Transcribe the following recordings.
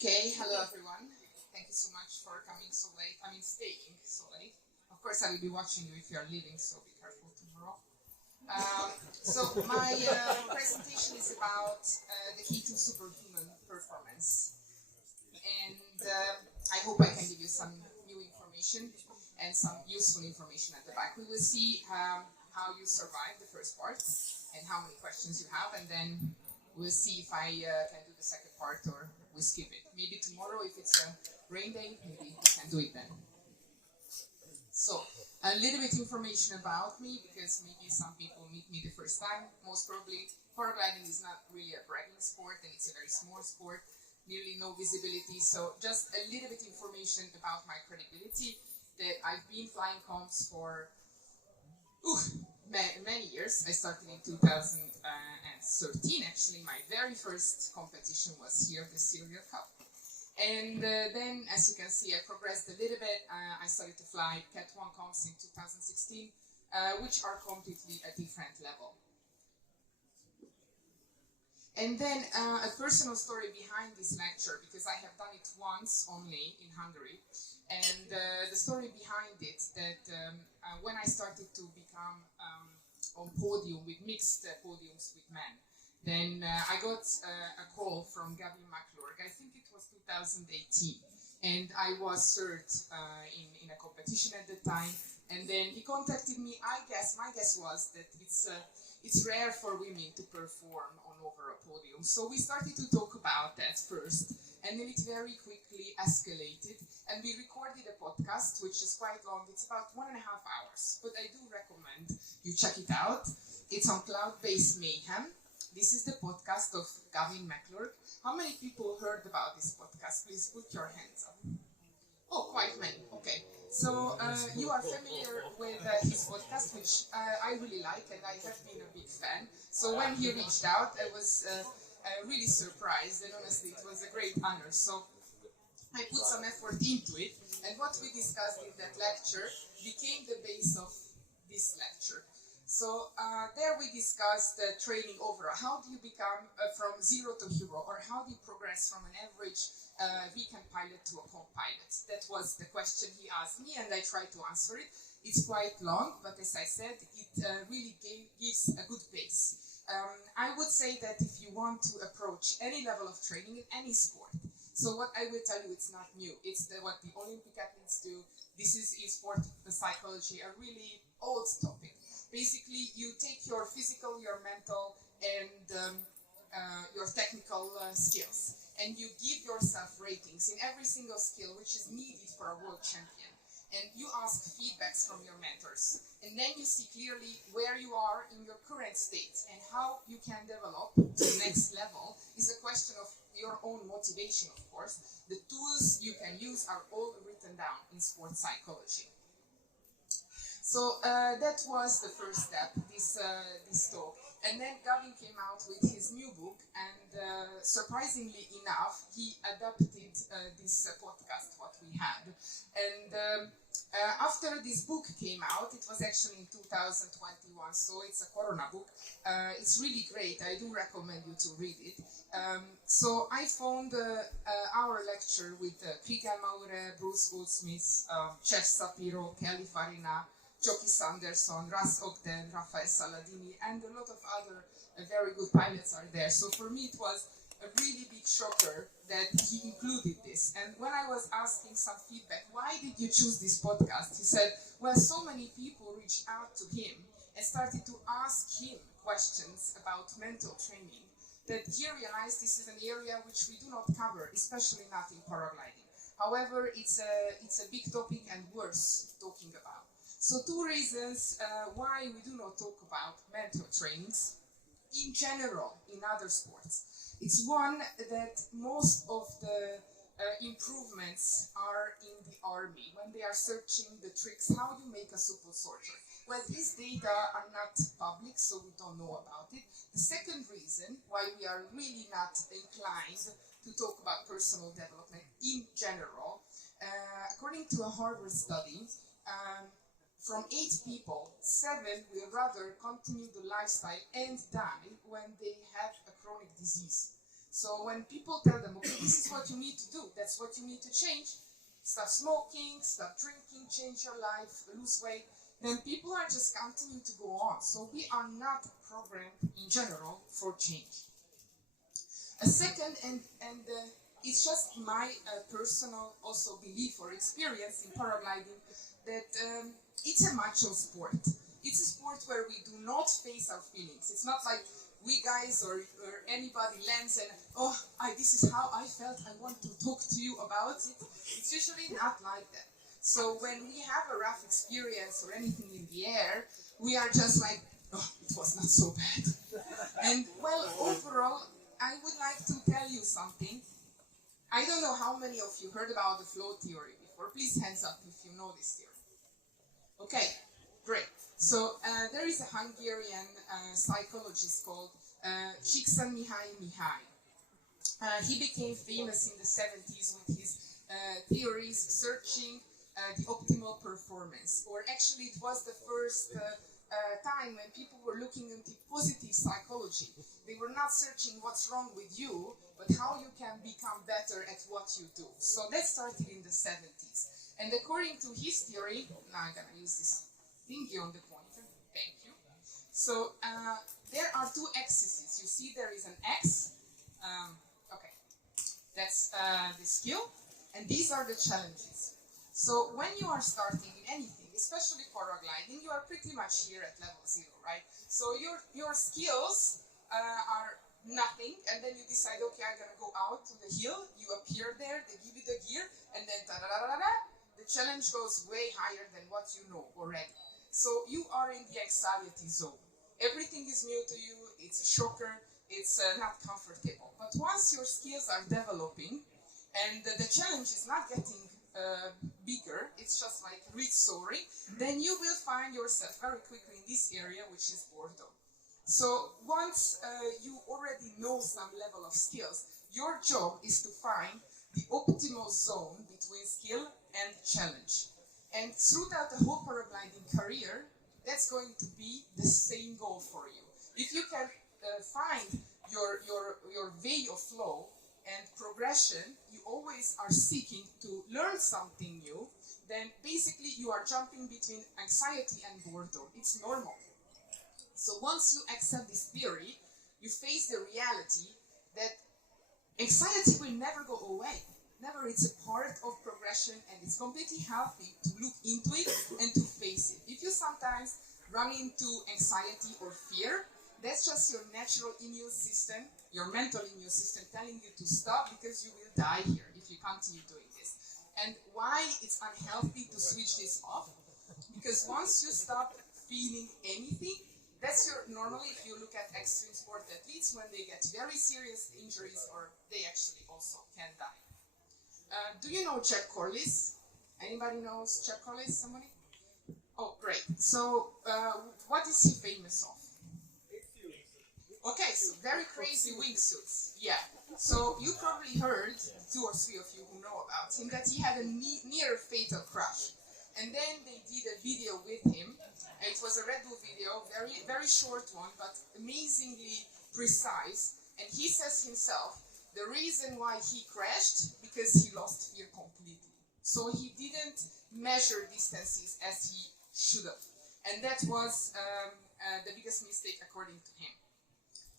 Okay, hello everyone. Thank you so much for coming so late. Staying so late. Of course, I will be watching you if you are leaving, so be careful tomorrow. My presentation is about the key to superhuman performance. And I hope I can give you some new information and some useful information at the back. We will see how you survive the first part and how many questions you have, and then we'll see if I can do the second part or we skip it. Maybe tomorrow, if it's a rain day, maybe we can do it then. So, a little bit information about me, because maybe some people meet me the first time. Most probably, paragliding is not really a bragging sport, and it's a very small sport, nearly no visibility. So, just a little bit information about my credibility, that I've been flying comps for many years. I started in 2013, actually. My very first competition was here, the Serial Cup. And then, as you can see, I progressed a little bit. I started to fly Cat 1 comps in 2016, which are completely a different level. And then a personal story behind this lecture, because I have done it once only in Hungary. And the story behind it, that when I started to become on podium with mixed podiums with men, then I got a call from Gavin McClurg. I think it was 2018, and I was third in a competition at the time. And then he contacted me. My guess was that it's rare for women to perform on over a podium. So we started to talk about that first, and then it very quickly escalated. And we recorded a podcast, which is quite long. It's about 1.5 hours, but I do recommend you check it out. It's on Cloud-Based Mayhem. This is the podcast of Gavin McClurg. How many people heard about this podcast? Please put your hands up. Oh, quite many. Okay. So you are familiar with his podcast, which I really like, and I have been a big fan. So when he reached out, I was really surprised, and honestly, it was a great honor. So I put some effort into it, and what we discussed in that lecture became the base of this lecture. So there we discussed training overall. How do you become from zero to hero, or how do you progress from an average weekend pilot to a comp pilot? That was the question he asked me, and I tried to answer it. It's quite long, but as I said, it really gives a good base. I would say that if you want to approach any level of training in any sport, so what I will tell you, it's not new. It's what the Olympic athletes do. This is in sport psychology, a really old topic. Basically, you take your physical, your mental, and your technical skills, and you give yourself ratings in every single skill which is needed for a world champion. And you ask feedbacks from your mentors, and then you see clearly where you are in your current state and how you can develop to the next level. Is a question of your own motivation, of course. The tools you can use are all written down in sports psychology. So that was the first step, this talk. And then Gavin came out with his new book, and surprisingly enough, he adapted this podcast, what we had. And after this book came out, it was actually in 2021, so it's a Corona book. It's really great. I do recommend you to read it. So I found our lecture with Krigan Maure, Bruce Goldsmith, Jeff Sapiro, Kelly Farina, Jockey Sanderson, Russ Ogden, Rafael Saladini, and a lot of other very good pilots are there. So for me, it was a really big shocker that he included this. And when I was asking some feedback, why did you choose this podcast? He said, well, so many people reached out to him and started to ask him questions about mental training, that he realized this is an area which we do not cover, especially not in paragliding. However, it's a big topic and worth talking about. So 2 reasons why we do not talk about mental trainings in general in other sports. It's one, that most of the improvements are in the army, when they are searching the tricks, how you make a super soldier. Well, these data are not public, so we don't know about it. The second reason why we are really not inclined to talk about personal development in general, according to a Harvard study, from 8 people, 7 will rather continue the lifestyle and die when they have a chronic disease. So when people tell them, okay, this is what you need to do, that's what you need to change, stop smoking, stop drinking, change your life, lose weight, then people are just continuing to go on. So we are not programmed in general for change. A second, and it's just my personal also belief or experience in paragliding, that it's a macho sport. It's a sport where we do not face our feelings. It's not like we guys or anybody lands and, oh, this is how I felt, I want to talk to you about it. It's usually not like that. So when we have a rough experience or anything in the air, we are just like, oh, it was not so bad. And well, overall, I would like to tell you something. I don't know how many of you heard about the flow theory before. Please hands up if you know this theory. Okay, great. So there is a Hungarian psychologist called Csikszentmihalyi. He became famous in the 70s with his theories searching the optimal performance. Or actually it was the first time when people were looking into positive psychology. They were not searching what's wrong with you, but how you can become better at what you do. So that started in the 70s. And according to his theory, now I'm going to use this thingy on the pointer. Thank you. So there are two axes. You see there is an X. Okay. That's the skill. And these are the challenges. So when you are starting in anything, especially paragliding, you are pretty much here at level 0, right? So your skills are nothing, and then you decide, okay, I'm going to go out to the hill, you appear there, they give you the gear, and then ta-da-da-da-da, the challenge goes way higher than what you know already. So you are in the anxiety zone. Everything is new to you, it's a shocker, it's not comfortable. But once your skills are developing, and the challenge is not getting bigger, it's just like reach soaring, then you will find yourself very quickly in this area, which is boredom. So once you already know some level of skills, your job is to find the optimal zone between skill and challenge. And throughout the whole paragliding career, that's going to be the same goal for you. If you can find your way of flow and progression, you always are seeking to learn something new, then basically you are jumping between anxiety and boredom. It's normal. So once you accept this theory, you face the reality that anxiety will never go away. Never. It's a part of progression, and it's completely healthy to look into it and to face it. If you sometimes run into anxiety or fear, that's just your natural immune system, your mental immune system telling you to stop, because you will die here if you continue doing this. And why it's unhealthy to switch this off? Because once you stop feeling anything, that's normally, if you look at extreme sport athletes, when they get very serious injuries, or they actually also can die. Do you know Jack Corliss? Anybody knows Jack Corliss? Somebody? Oh, great. So, what is he famous of? Okay, so very crazy wingsuits. Yeah. So you probably heard, 2 or 3 of you who know about him, that he had a near fatal crash. And then they did a video with him. It was a Red Bull video, very, very short one, but amazingly precise. And he says himself, the reason why he crashed, because he lost fear completely. So he didn't measure distances as he should have. And that was the biggest mistake according to him.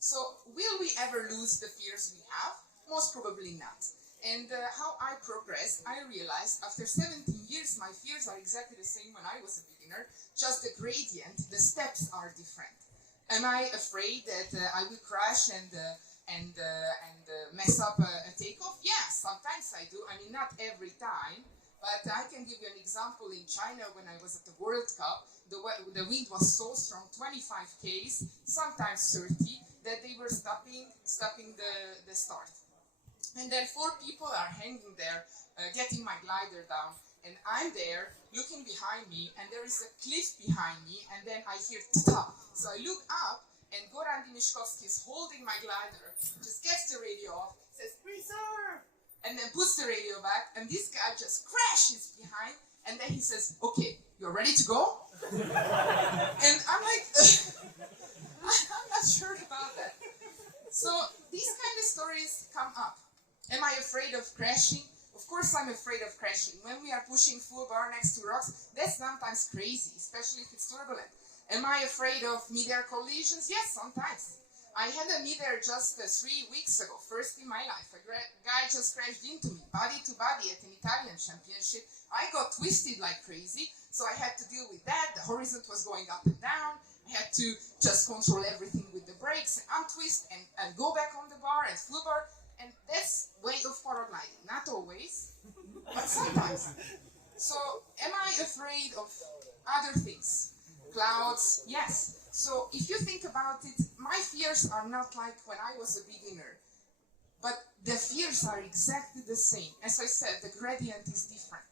So, will we ever lose the fears we have? Most probably not. And how I progressed, I realized after 17 years, my fears are exactly the same when I was a beginner, just the gradient, the steps are different. Am I afraid that I will crash and mess up a takeoff? Yeah, sometimes I do. I mean, not every time. But I can give you an example. In China, when I was at the World Cup, the wind was so strong, 25 k's, sometimes 30, that they were stopping the start. And then 4 people are hanging there, getting my glider down, and I'm there, looking behind me, and there is a cliff behind me, and then I hear ta-ta. So I look up, and Goran Dimishkovsky is holding my glider, just gets the radio off, says, "Preserve!" and then puts the radio back, and this guy just crashes behind, and then he says, "Okay, you're ready to go?" And I'm like, I'm not sure about that. So these kind of stories Am I afraid of crashing? Of course I'm afraid of crashing. When we are pushing full bar next to rocks, that's sometimes crazy, especially if it's turbulent. Am I afraid of mid-air collisions? Yes, sometimes. I had a mid-air just 3 weeks ago, first in my life. A guy just crashed into me, body to body at an Italian championship. I got twisted like crazy, so I had to deal with that. The horizon was going up and down. I had to just control everything with the brakes and untwist and go back on the bar and full bar. And that's way of paragliding. Not always, but sometimes. So, am I afraid of other things? Clouds, yes. So, if you think about it, my fears are not like when I was a beginner. But the fears are exactly the same. As I said, the gradient is different.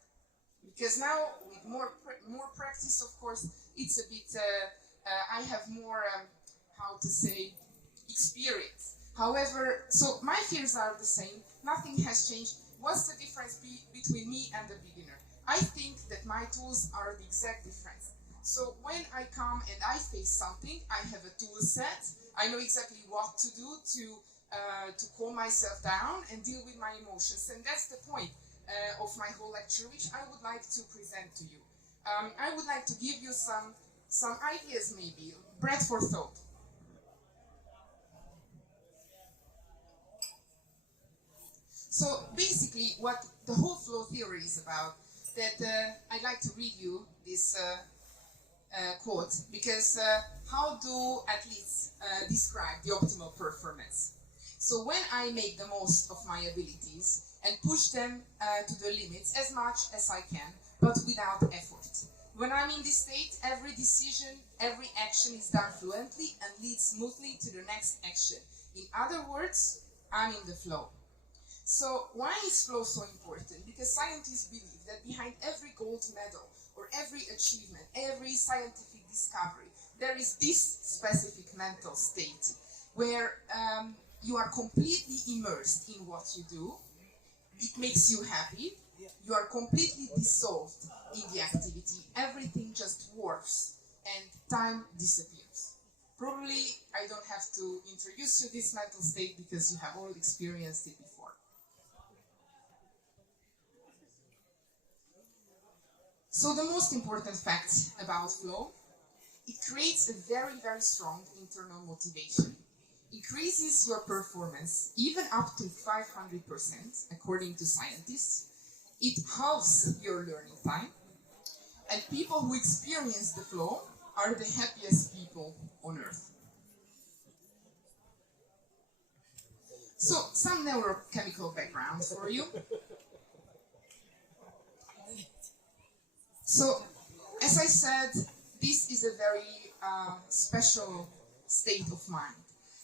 Because now, with more practice, of course, it's a bit, I have more, how to say, experience. However, so my fears are the same, nothing has changed. What's the difference between me and the beginner? I think that my tools are the exact difference. So when I come and I face something, I have a tool set, I know exactly what to do to calm myself down and deal with my emotions. And that's the point of my whole lecture, which I would like to present to you. I would like to give you some ideas maybe, bread for thought. So basically, what the whole flow theory is about, that I'd like to read you this quote, because how do athletes describe the optimal performance? So when I make the most of my abilities and push them to the limits as much as I can, but without effort. When I'm in this state, every decision, every action is done fluently and leads smoothly to the next action. In other words, I'm in the flow. So why is flow so important? Because scientists believe that behind every gold medal or every achievement, every scientific discovery, there is this specific mental state where you are completely immersed in what you do. It makes you happy. You are completely dissolved in the activity. Everything just works and time disappears. Probably I don't have to introduce you this mental state because you have all experienced it before. So the most important fact about flow, it creates a very, very strong internal motivation. Increases your performance even up to 500%, according to scientists. It halves your learning time. And people who experience the flow are the happiest people on earth. So, some neurochemical background for you. So, as I said, this is a very special state of mind.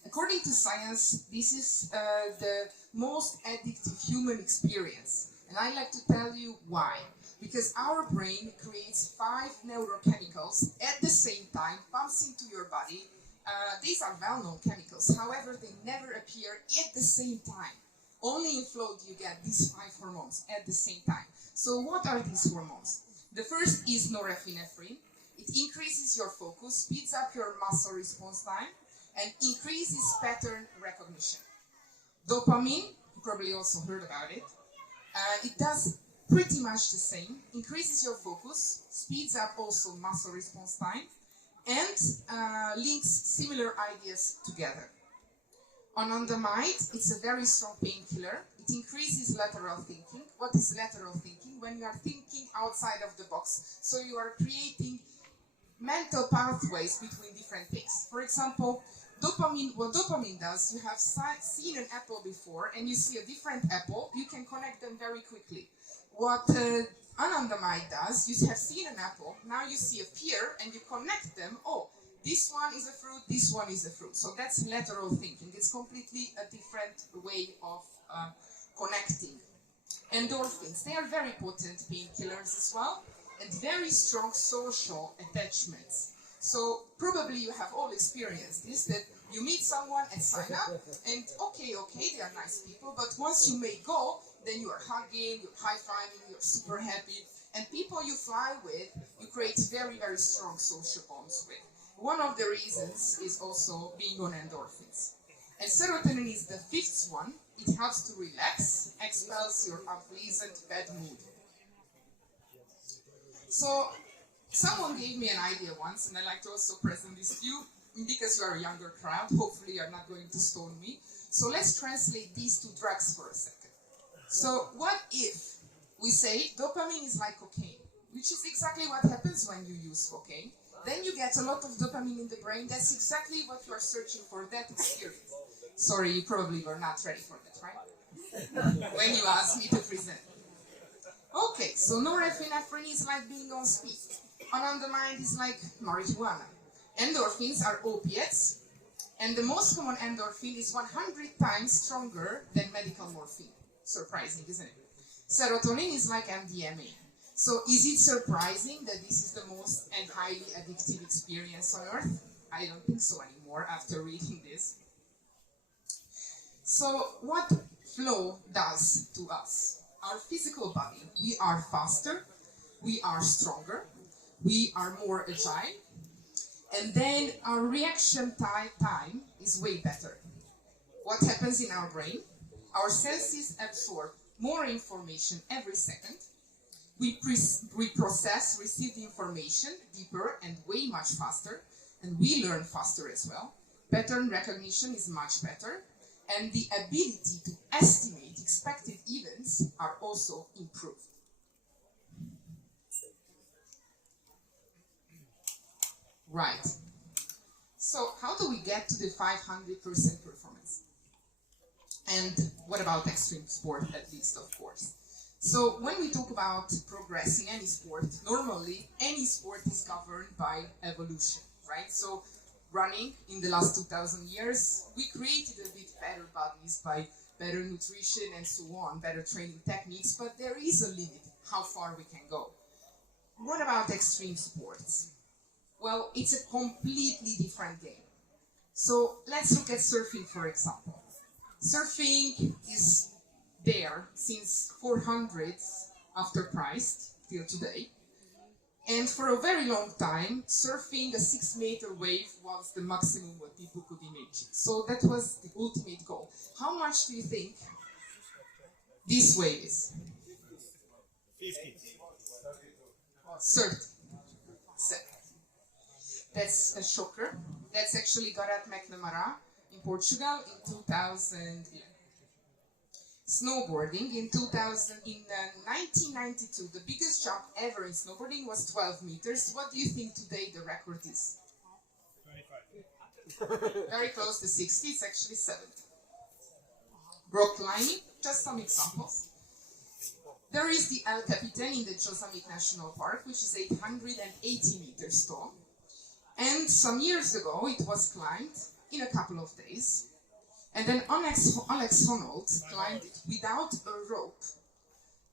According to science, this is the most addictive human experience. And I like to tell you why. Because our brain creates 5 neurochemicals at the same time, pumps into your body. These are well-known chemicals, however, they never appear at the same time. Only in flow do you get these 5 hormones at the same time. So what are these hormones? The first is norepinephrine. It increases your focus, speeds up your muscle response time, and increases pattern recognition. Dopamine, you probably also heard about it. It does pretty much the same, increases your focus, speeds up also muscle response time, and links similar ideas together. Anandamide, it's a very strong painkiller. It increases lateral thinking. What is lateral thinking? When you are thinking outside of the box. So you are creating mental pathways between different things. For example, dopamine, what dopamine does, you have seen an apple before and you see a different apple, you can connect them very quickly. What anandamide does, you have seen an apple, now you see a pear and you connect them, oh, this one is a fruit, this one is a fruit. So that's lateral thinking. It's completely a different way of connecting. Endorphins, they are very potent painkillers as well, and very strong social attachments. So probably you have all experienced this, that you meet someone and sign up, and okay, they are nice people, but once you may go, then you are hugging, you're high-fiving, you're super happy, and people you fly with, you create very, very strong social bonds with. One of the reasons is also being on endorphins. And serotonin is the 5th one, it helps to relax, expels your unpleasant bad mood. So someone gave me an idea once, and I'd like to also present this to you, because you are a younger crowd, hopefully you're not going to stone me. So let's translate these to drugs for a second. So what if we say dopamine is like cocaine, which is exactly what happens when you use cocaine. Then you get a lot of dopamine in the brain. That's exactly what you are searching for, that experience. Sorry, you probably were not ready for that, right? When you asked me to present. Okay, so norepinephrine is like being on speed. Anandamide is like marijuana. Endorphins are opiates, and the most common endorphin is 100 times stronger than medical morphine. Surprising, isn't it? Serotonin is like MDMA. So is it surprising that this is the most and highly addictive experience on earth? I don't think so anymore after reading this. So what flow does to us? Our physical body, we are faster, we are stronger, we are more agile, and then our reaction time is way better. What happens in our brain? Our senses absorb more information every second. We process received information deeper and way much faster, and we learn faster as well. Pattern recognition is much better, and the ability to estimate expected events are also improved. Right. So how do we get to the 500% performance? And what about extreme sport, at least, of course? So when we talk about progress in any sport, normally any sport is governed by evolution, right? So running in the last 2,000 years, we created a bit better bodies by better nutrition and so on, better training techniques, but there is a limit how far we can go. What about extreme sports? Well, it's a completely different game. So let's look at surfing, for example. Surfing is there since 400s after Christ till today. And for a very long time, surfing a 6-meter wave was the maximum what people could imagine. So that was the ultimate goal. How much do you think this wave is? 50. 30. That's a shocker. That's actually Gareth McNamara in Portugal in 2011. Snowboarding in 1992, the biggest jump ever in snowboarding was 12 meters. What do you think today the record is? 25. Very close to 60, it's actually 70. Rock climbing, just some examples. There is the El Capitan in the Yosemite National Park, which is 880 meters tall. And some years ago, it was climbed in a couple of days. And then Alex Honnold climbed it without a rope.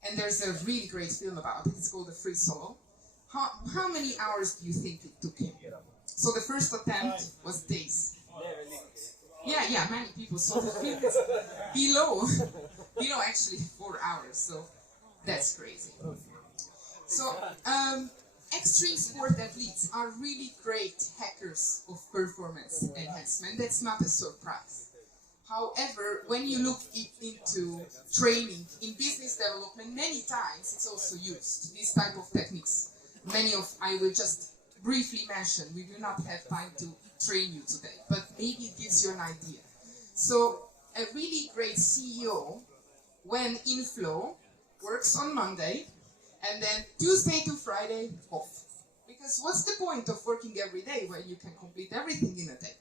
And there's a really great film about it. It's called The Free Solo. How many hours do you think it took him? So the first attempt was days. Yeah, many people. So the film is below actually 4 hours. So that's crazy. So extreme sport athletes are really great hackers of performance enhancement. That's not a surprise. However, when you look into training in business development, many times it's also used, these type of techniques. I will just briefly mention, we do not have time to train you today, but maybe it gives you an idea. So a really great CEO, when in flow, works on Monday, and then Tuesday to Friday off. Because what's the point of working every day when you can complete everything in a day?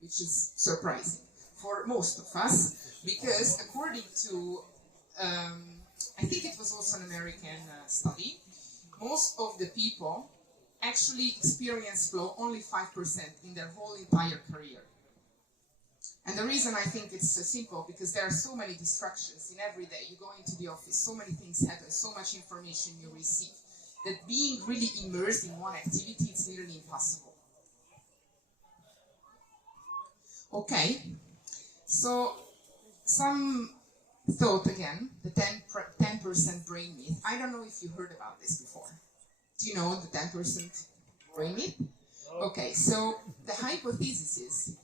Which is surprising for most of us, because according to, I think it was also an American study, most of the people actually experience flow only 5% in their whole entire career. And the reason I think it's simple, because there are so many distractions in every day. You go into the office, so many things happen, so much information you receive, that being really immersed in one activity is nearly impossible. Okay. So, some thought again, the 10% brain myth. I don't know if you heard about this before. Do you know the 10% brain myth? Okay, so the hypothesis is,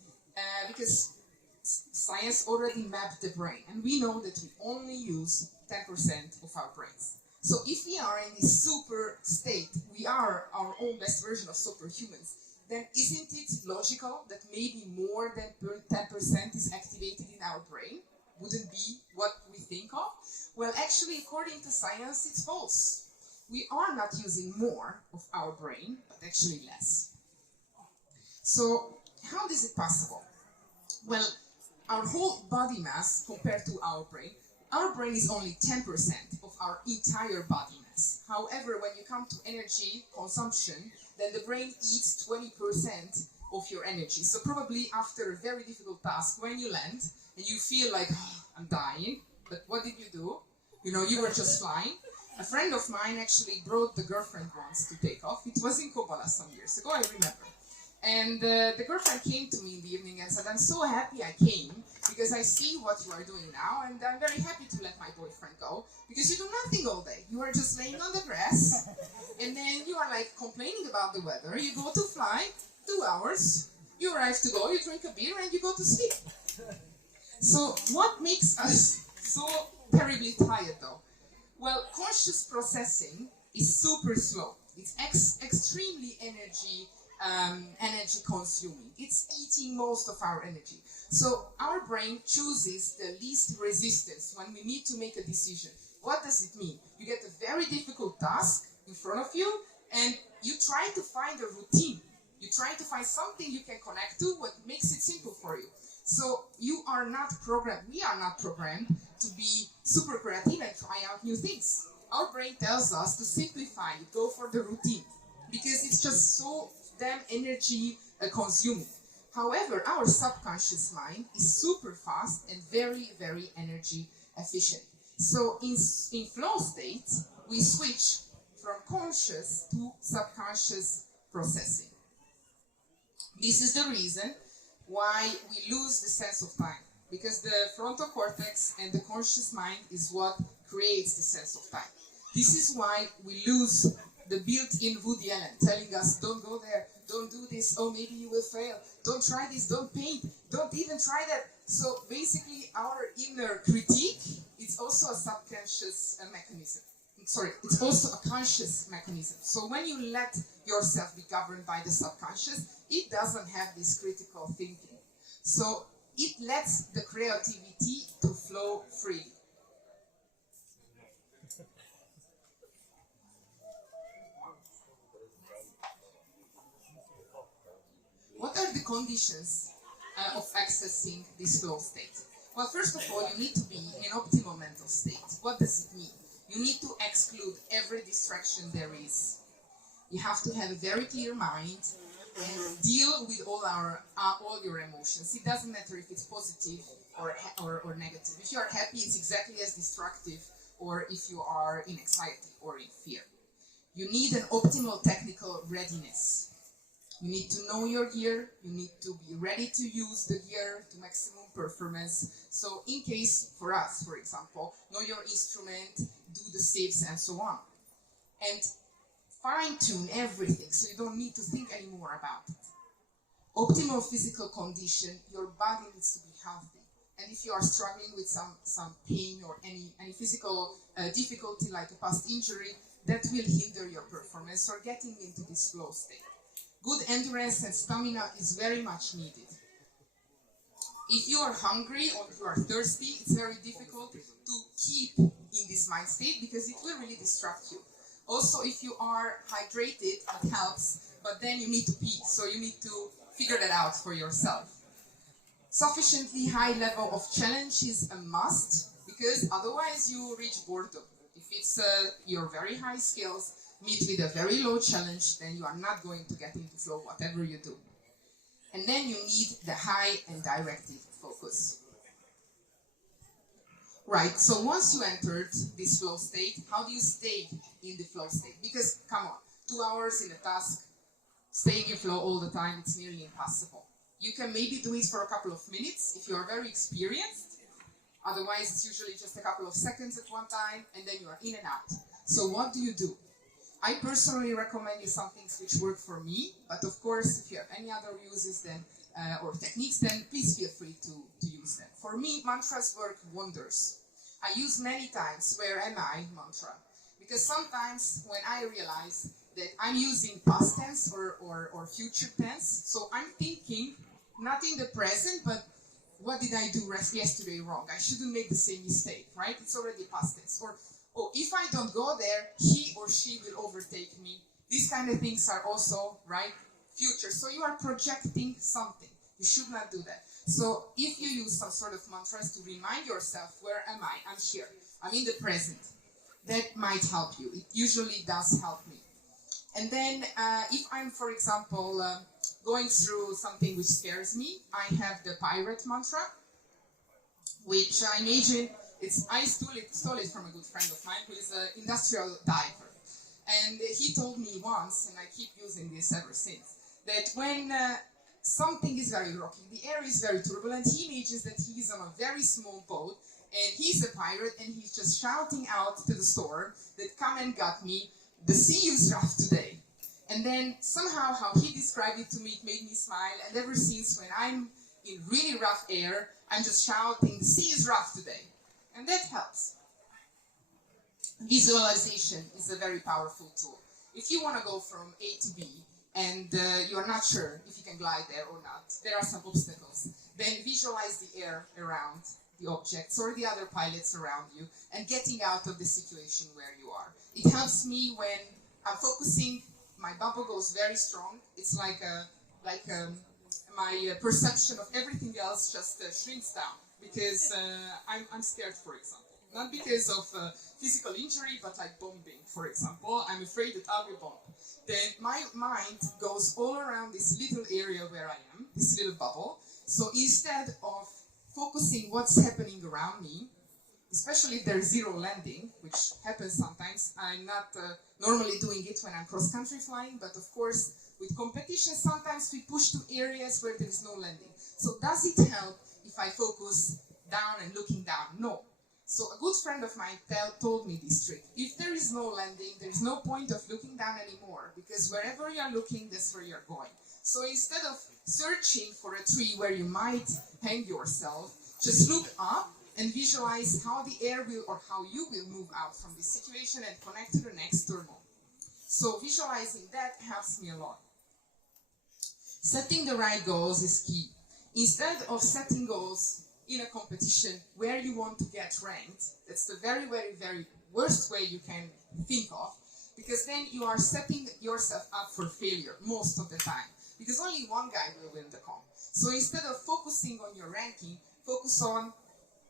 because Science already mapped the brain, and we know that we only use 10% of our brains. So if we are in this super state, we are our own best version of superhumans, then isn't it logical that maybe more than 10% is activated in our brain? Wouldn't be what we think of? Well, actually, according to science, it's false. We are not using more of our brain, but actually less. So how is it possible? Well, our whole body mass compared to our brain is only 10% of our entire body mass. However, when you come to energy consumption, then the brain eats 20% of your energy. So probably after a very difficult task, when you land and you feel like, oh, I'm dying, but what did you do? You know, you were just flying. A friend of mine actually brought the girlfriend once to take off. It was in Kobala some years ago, I remember. And the girlfriend came to me in the evening and said, I'm so happy I came because I see what you are doing now and I'm very happy to let my boyfriend go because you do nothing all day. You are just laying on the grass and then you are like complaining about the weather. You go to fly 2 hours, you arrive to go, you drink a beer and you go to sleep. So what makes us so terribly tired though? Well, conscious processing is super slow. It's extremely energy consuming. It's eating most of our energy. So our brain chooses the least resistance when we need to make a decision. What does it mean? You get a very difficult task in front of you and you try to find a routine. You try to find something you can connect to what makes it simple for you. So you are not programmed, we are not programmed to be super creative and try out new things. Our brain tells us to simplify it, go for the routine, because it's just so damn energy consuming. However, our subconscious mind is super fast and very, very energy efficient. So in flow state, we switch from conscious to subconscious processing. This is the reason why we lose the sense of time, because the frontal cortex and the conscious mind is what creates the sense of time. This is why we lose the built-in Woody Allen telling us, don't go there, don't do this, oh maybe you will fail, don't try this, don't paint, don't even try that. So basically our inner critique is also a subconscious mechanism. Sorry, it's also a conscious mechanism. So when you let yourself be governed by the subconscious, it doesn't have this critical thinking. So it lets the creativity to flow freely. What are the conditions of accessing this flow state? Well, first of all, you need to be in an optimal mental state. What does it mean? You need to exclude every distraction there is. You have to have a very clear mind and deal with all your emotions. It doesn't matter if it's positive or negative. If you are happy, it's exactly as destructive, or if you are in anxiety or in fear. You need an optimal technical readiness. You need to know your gear, you need to be ready to use the gear to maximum performance. So in case, for us, for example, know your instrument, do the saves and so on. And fine-tune everything so you don't need to think anymore about it. Optimal physical condition, your body needs to be healthy. And if you are struggling with some pain or any physical difficulty like a past injury, that will hinder your performance or getting into this flow state. Good endurance and stamina is very much needed. If you are hungry or you are thirsty, it's very difficult to keep in this mind state because it will really distract you. Also, if you are hydrated, it helps, but then you need to pee, so you need to figure that out for yourself. Sufficiently high level of challenge is a must, because otherwise you reach boredom. If it's your very high skills meet with a very low challenge, then you are not going to get into flow, whatever you do. And then you need the high and directed focus. Right, so once you entered this flow state, how do you stay in the flow state? Because, come on, 2 hours in a task, staying in flow all the time, it's nearly impossible. You can maybe do it for a couple of minutes if you are very experienced. Otherwise, it's usually just a couple of seconds at one time, and then you are in and out. So what do you do? I personally recommend you some things which work for me, but of course, if you have any other uses, then or techniques, then please feel free to use them. For me, mantras work wonders. I use many times "where am I" mantra, because sometimes when I realize that I'm using past tense or future tense, so I'm thinking not in the present, but what did I do yesterday wrong? I shouldn't make the same mistake, right? It's already past tense. Or, oh, if I don't go there, he or she will overtake me. These kind of things are also, right, future. So you are projecting something. You should not do that. So if you use some sort of mantras to remind yourself, where am I? I'm here. I'm in the present. That might help you. It usually does help me. And then if I'm, for example, going through something which scares me, I have the pirate mantra, which I imagine, I stole it from a good friend of mine who is an industrial diver. And he told me once, and I keep using this ever since, that when something is very rocky, the air is very turbulent, he imagines that he's on a very small boat, and he's a pirate, and he's just shouting out to the storm that come and got me, the sea is rough today. And then somehow how he described it to me, it made me smile, and ever since when I'm in really rough air, I'm just shouting, the sea is rough today. And that helps. Visualization is a very powerful tool. If you want to go from A to B, and you're not sure if you can glide there or not, there are some obstacles, then visualize the air around the objects or the other pilots around you and getting out of the situation where you are. It helps me when I'm focusing, my bubble goes very strong. It's like my perception of everything else just shrinks down because I'm scared, for example. Not because of physical injury, but like bombing, for example. I'm afraid that I will bomb. Then my mind goes all around this little area where I am, this little bubble. So instead of focusing what's happening around me, especially if there's zero landing, which happens sometimes, I'm not normally doing it when I'm cross-country flying, but of course, with competition, sometimes we push to areas where there is no landing. So does it help if I focus down and looking down? No. So a good friend of mine told me this trick. If there is no landing, there's no point of looking down anymore, because wherever you're looking, that's where you're going. So instead of searching for a tree where you might hang yourself, just look up and visualize how the air will, or how you will move out from this situation and connect to the next thermal. So visualizing that helps me a lot. Setting the right goals is key. Instead of setting goals in a competition where you want to get ranked, that's the very, very, very worst way you can think of, because then you are setting yourself up for failure most of the time, because only one guy will win the comp. So instead of focusing on your ranking, focus on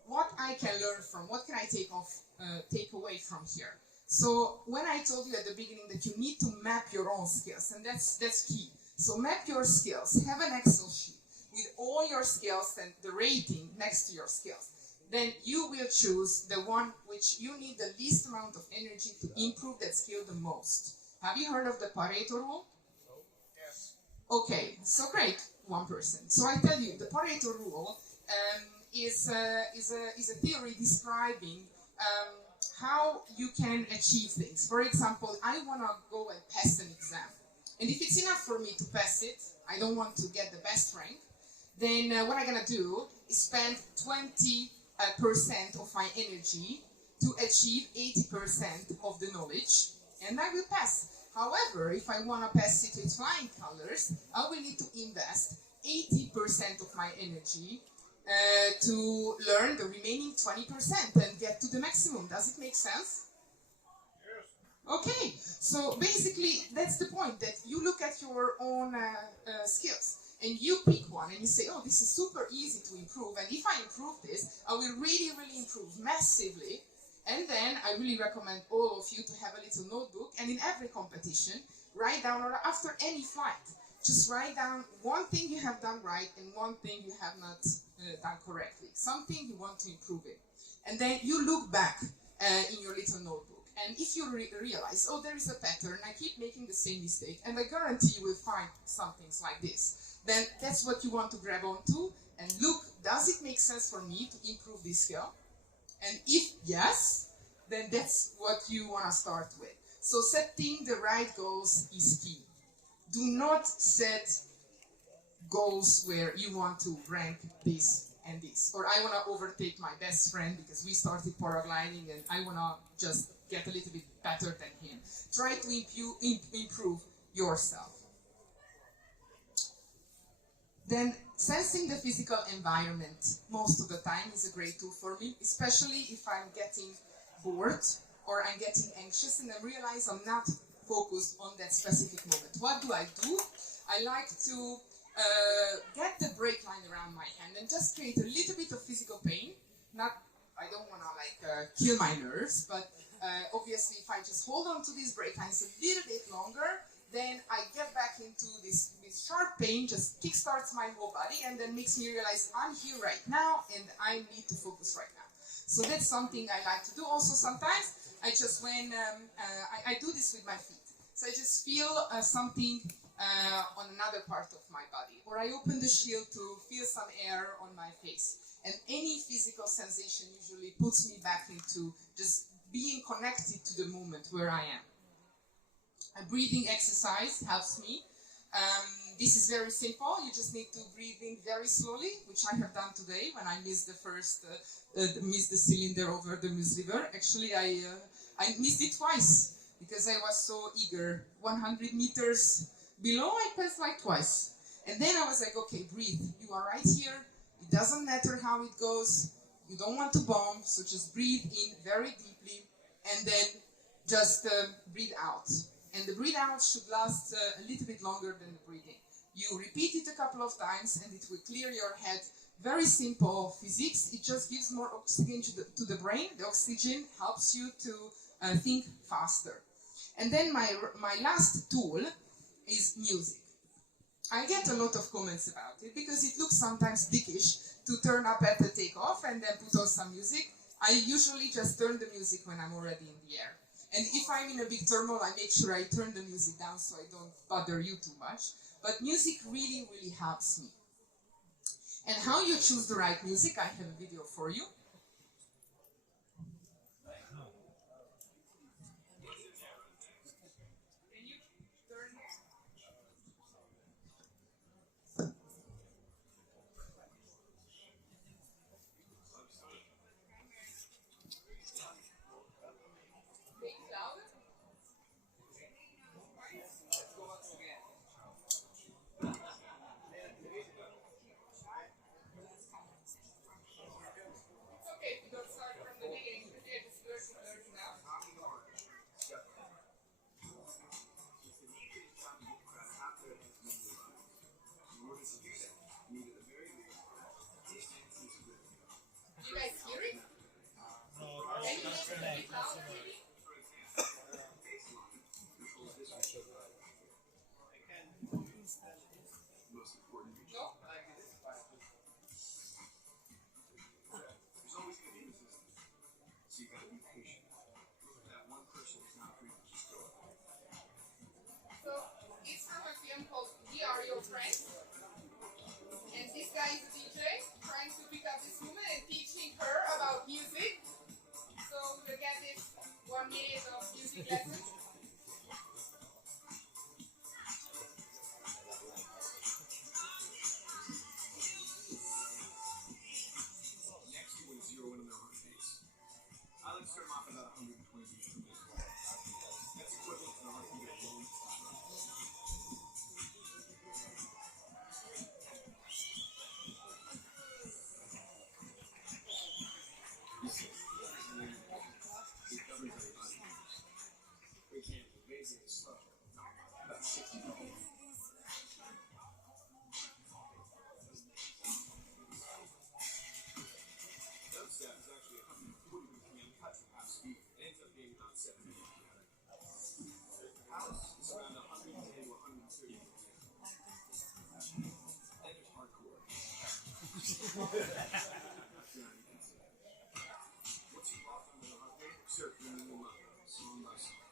what I can learn from, what can I take away from here. So when I told you at the beginning that you need to map your own skills, and that's key. So map your skills, have an Excel sheet with all your skills and the rating next to your skills. Then you will choose the one which you need the least amount of energy to improve that skill the most. Have you heard of the Pareto rule? Yes. Okay, so great, 1%. So I tell you, the Pareto rule is a theory describing how you can achieve things. For example, I want to go and pass an exam. And if it's enough for me to pass it, I don't want to get the best rank, then what I'm going to do is spend 20% of my energy to achieve 80% of the knowledge, and I will pass. However, if I want to pass it with flying colors, I will need to invest 80% of my energy to learn the remaining 20% and get to the maximum. Does it make sense? Okay, so basically that's the point, that you look at your own skills and you pick one and you say, oh, this is super easy to improve, and if I improve this, I will really, really improve massively. And then I really recommend all of you to have a little notebook, and in every competition, write down, or after any flight, just write down one thing you have done right and one thing you have not done correctly, something you want to improve it. And then you look back in your little notebook. And if you realize, oh, there is a pattern, I keep making the same mistake, and I guarantee you will find some things like this, then that's what you want to grab onto and look, does it make sense for me to improve this skill? And if yes, then that's what you want to start with. So setting the right goals is key. Do not set goals where you want to rank this and this, or I want to overtake my best friend because we started paragliding and I want to just get a little bit better than him. Try to improve yourself. Then sensing the physical environment most of the time is a great tool for me, especially if I'm getting bored or I'm getting anxious and I realize I'm not focused on that specific moment. What do? I like to get the brake line around my hand and just create a little bit of physical pain. Not, I don't want to kill my nerves, but obviously if I just hold on to these brake lines a little bit longer, then I get back into this sharp pain, just kickstarts my whole body and then makes me realize I'm here right now and I need to focus right now. So that's something I like to do. Also sometimes I just, when I do this with my feet. So I just feel something on another part of my body. Or I open the shield to feel some air on my face. And any physical sensation usually puts me back into just being connected to the moment where I am. A breathing exercise helps me. This is very simple. You just need to breathe in very slowly, which I have done today when I missed the first, missed the cylinder over the Meuse River. Actually, I missed it twice because I was so eager. 100 meters below, I passed like twice. And then I was like, okay, breathe. You are right here. It doesn't matter how it goes. You don't want to bomb, so just breathe in very deeply and then just breathe out. And the breathe out should last a little bit longer than the breathing. You repeat it a couple of times and it will clear your head. Very simple physics. It just gives more oxygen to the brain. The oxygen helps you to think faster. And then my last tool is music. I get a lot of comments about it because it looks sometimes dickish to turn up at the takeoff and then put on some music. I usually just turn the music when I'm already in the air. And if I'm in a big turmoil, I make sure I turn the music down so I don't bother you too much. But music really, really helps me. And how you choose the right music, I have a video for you. You guys hear it? Can you make it a bit louder, maybe? No? So, it's from a film called We Are Your Friends. And this guy is a DJ trying to pick up this woman and teaching her about music. So we'll get this 1 minute of music lesson. Next you want to zero in on their heart pace. I like to start them off at about 120 beats per minute. That's equivalent to the heartbeat of a lone star. We can't do basic slow. About 60 beats. Dubstep is actually 140 BPM cut to half speed. It ends up being about 70 BPM. House is around 110 to 130 BPM. Then there's hardcore. Once you lock onto the heart rate, start bringing them up, song by song.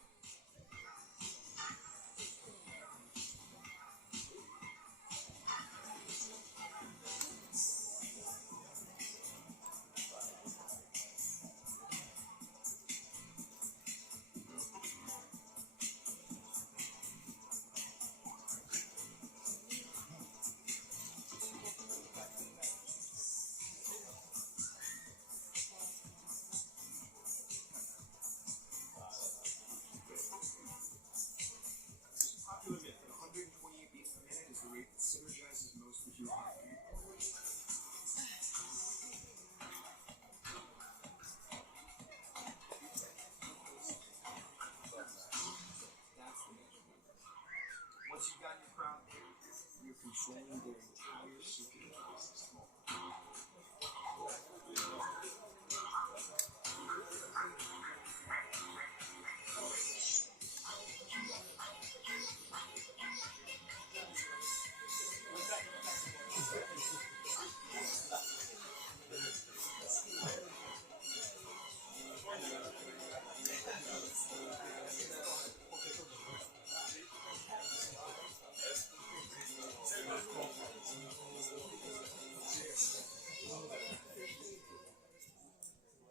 controlling their entire circulatory system.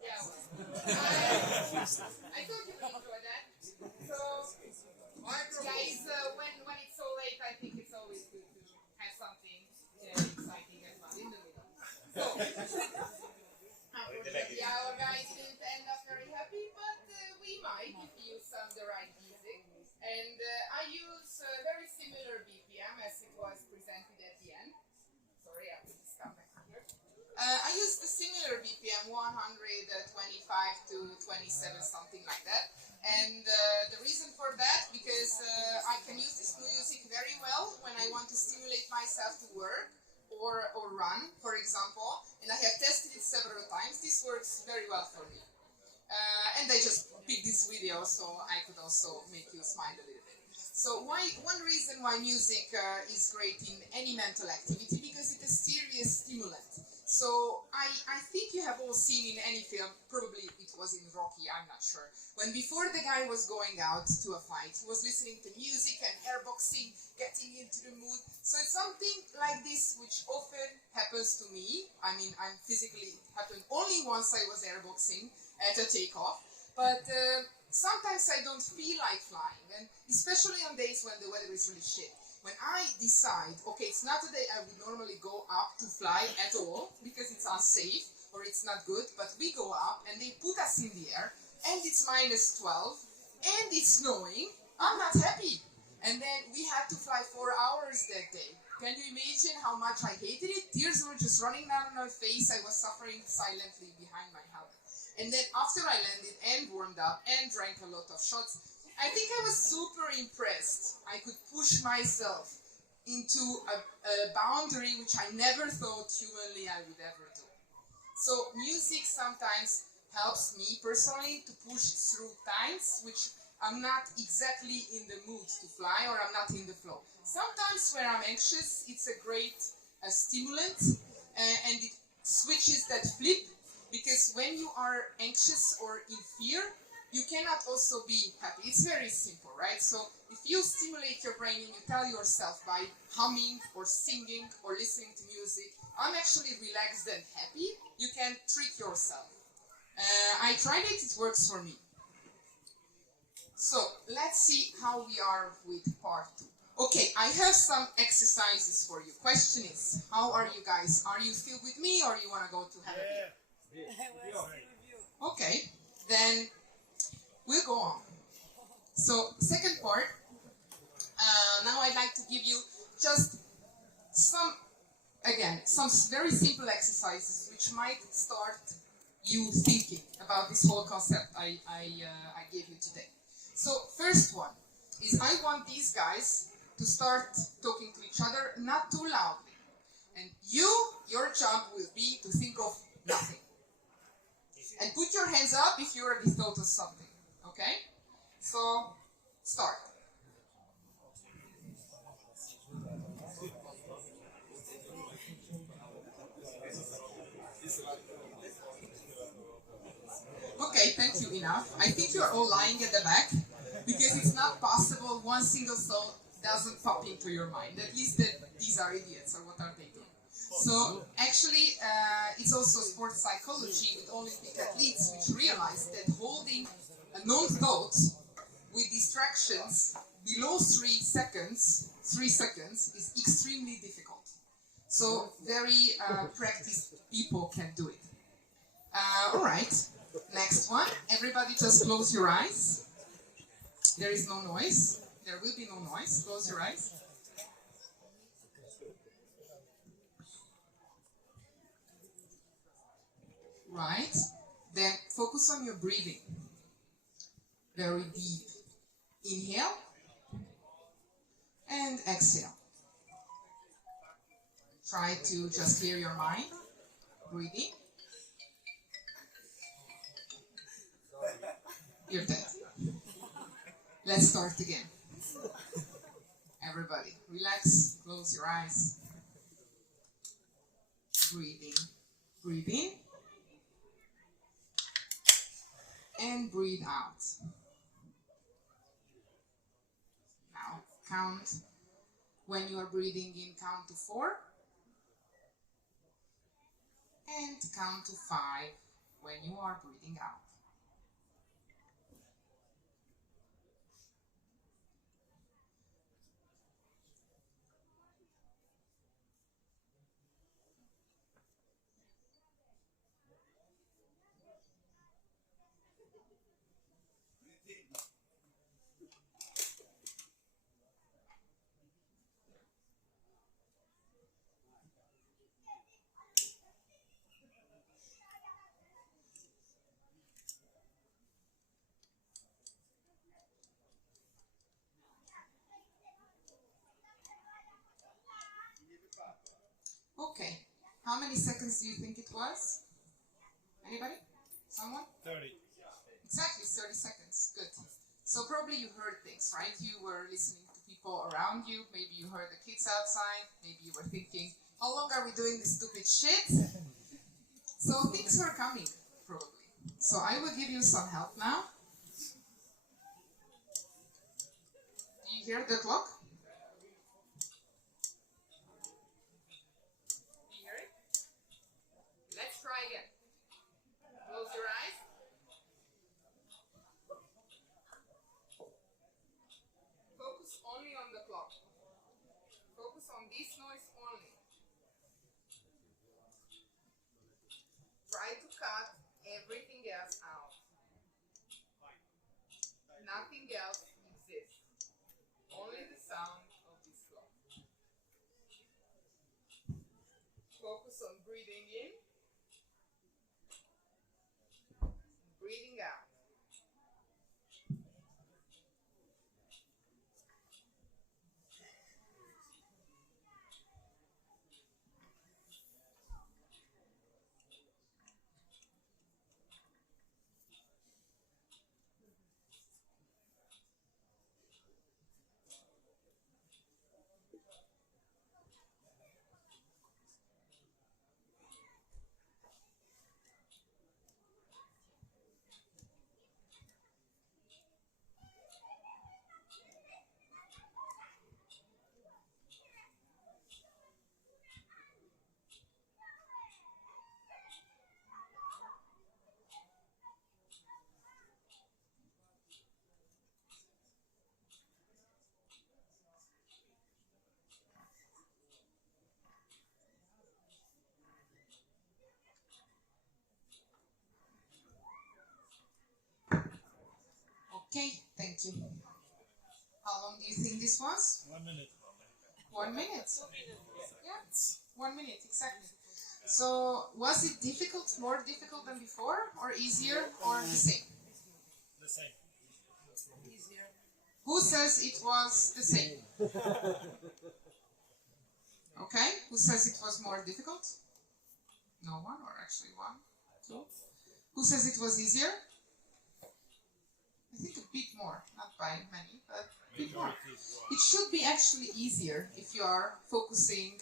Yeah, I thought you would enjoy that. So, guys, when it's so late, I think it's always good to have something exciting and fun in the middle. So, unfortunately, our guys didn't end up very happy, but we might if we use the right music. And I use very similar BPM as it was presented at the end. Sorry, I will just come back here. I used the similar BPM, 125 to 27, something like that. And the reason for that, because I can use this music very well when I want to stimulate myself to work or run, for example. And I have tested it several times. This works very well for me. And I just picked this video so I could also make you smile a little bit. So one reason why music is great in any mental activity, because it's a serious stimulant. So I think you have all seen in any film, probably it was in Rocky, I'm not sure, when before the guy was going out to a fight, he was listening to music and airboxing, getting into the mood. So it's something like this which often happens to me. I mean, it happened only once I was airboxing at a takeoff, but sometimes I don't feel like flying, and especially on days when the weather is really shit. When I decide, okay, it's not a day I would normally go up to fly at all, because it's unsafe, or it's not good, but we go up, and they put us in the air, and it's -12, and it's snowing, I'm not happy. And then we had to fly 4 hours that day. Can you imagine how much I hated it? Tears were just running down my face, I was suffering silently behind my helmet. And then after I landed and warmed up and drank a lot of shots, I think I was super impressed. I could push myself into a boundary which I never thought humanly I would ever do. So music sometimes helps me personally to push through times which I'm not exactly in the mood to fly, or I'm not in the flow. Sometimes when I'm anxious, it's a great stimulant, and it switches that flip, because when you are anxious or in fear, you cannot also be happy. It's very simple, right? So if you stimulate your brain and you tell yourself by humming or singing or listening to music, I'm actually relaxed and happy, you can trick yourself. I tried it, it works for me. So let's see how we are with part 2. Okay, I have some exercises for you. Question is, how are you guys? Are you still with me, or you want to go to have a beer? Okay, then we'll go on. So, second part, now I'd like to give you just some very simple exercises which might start you thinking about this whole concept I gave you today. So, first one is, I want these guys to start talking to each other, not too loudly. And your job will be to think of nothing. And put your hands up if you already thought of something, okay? So, start. Okay, thank you, enough. I think you're all lying at the back, because it's not possible one single thought doesn't pop into your mind. At least that these are idiots, or what are they doing? So, actually, it's also sports psychology with Olympic athletes, which realize that holding a non-thought with distractions below 3 seconds is extremely difficult. So, very practiced people can do it. Alright, next one. Everybody just close your eyes. There is no noise. There will be no noise. Close your eyes. Right. Then focus on your breathing. Very deep. Inhale and exhale. Try to just clear your mind. Breathing. You're dead. Let's start again. Everybody, relax, close your eyes. Breathing. Breathe in. And breathe out. Now, count. When you are breathing in, count to 4. And count to 5 when you are breathing out. Okay. How many seconds do you think it was? Anybody? Someone? 30. Exactly, 30 seconds. Good. So probably you heard things, right? You were listening to people around you. Maybe you heard the kids outside. Maybe you were thinking, how long are we doing this stupid shit? So things were coming, probably. So I will give you some help now. Do you hear the clock? Do you hear it? Let's try again. Close your eyes. Focus only on the clock. Focus on this noise only. Try to cut everything else out. Nothing else exists. Only the sound of this clock. Focus on breathing in, breathing out. Okay, thank you. How long do you think this was? 1 minute. 1 minute? Yeah, 1 minute, exactly. So, was it difficult, more difficult than before, or easier, or the same? The same. Easier. Who says it was the same? Okay, who says it was more difficult? No one, or actually one, two. Who says it was easier? I think a bit more, not by many, but a bit more. It should be actually easier if you are focusing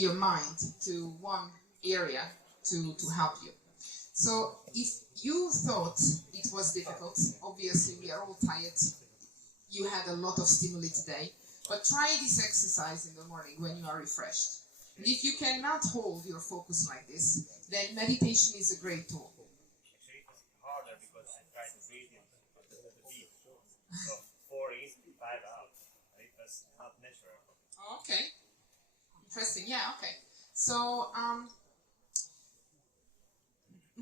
your mind to one area to help you. So if you thought it was difficult, obviously we are all tired, you had a lot of stimuli today, but try this exercise in the morning when you are refreshed. And if you cannot hold your focus like this, then meditation is a great tool. Actually, it was harder because I tried to breathe in the deep. So 4 in, 5 out. It was not natural. Okay. Interesting. Yeah. Okay. So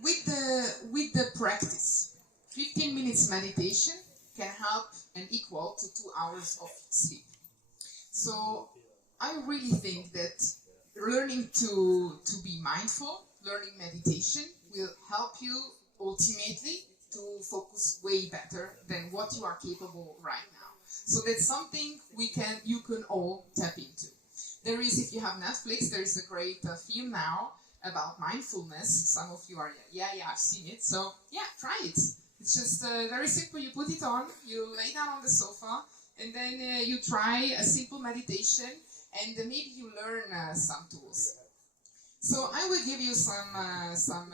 with the practice, 15 minutes meditation can help and equal to 2 hours of sleep. So I really think that learning to be mindful, learning meditation will help you ultimately to focus way better than what you are capable right now. So that's something you can all tap into. There is, if you have Netflix, there is a great film now about mindfulness. Some of you are, yeah, I've seen it. So, yeah, try it. It's just very simple. You put it on, you lay down on the sofa, and then you try a simple meditation, and maybe you learn some tools. So I will give you some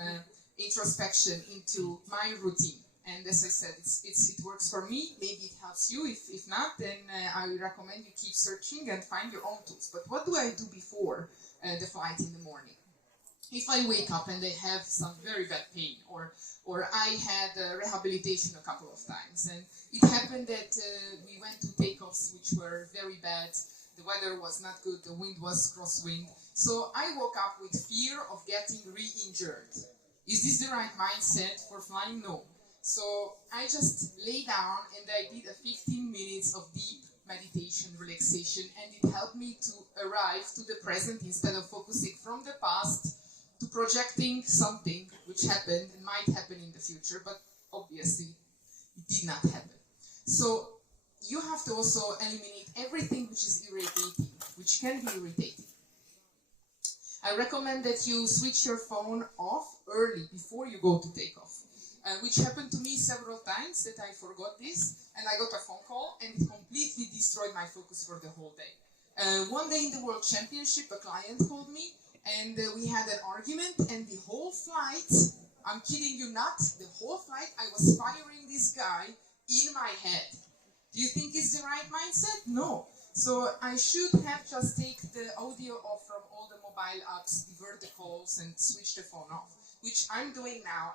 introspection into my routine. And as I said, it works for me. Maybe it helps you. If not, then I will recommend you keep searching and find your own tools. But what do I do before the flight in the morning? If I wake up and I have some very bad pain, or I had rehabilitation a couple of times, and it happened that we went to takeoffs which were very bad, the weather was not good, the wind was crosswind, so I woke up with fear of getting re-injured. Is this the right mindset for flying? No. So I just lay down and I did a 15 minutes of deep meditation, relaxation, and it helped me to arrive to the present instead of focusing from the past to projecting something which happened and might happen in the future, but obviously it did not happen. So you have to also eliminate everything which is irritating, which can be irritating. I recommend that you switch your phone off early before you go to take off, which happened to me several times that I forgot this, and I got a phone call and it completely destroyed my focus for the whole day. One day in the World Championship, a client called me, and we had an argument, and the whole flight, I'm kidding you not, the whole flight I was firing this guy in my head. Do you think it's the right mindset? No. So I should have just taken the audio off from all the mobile apps, divert the calls, and switch the phone off, which I'm doing now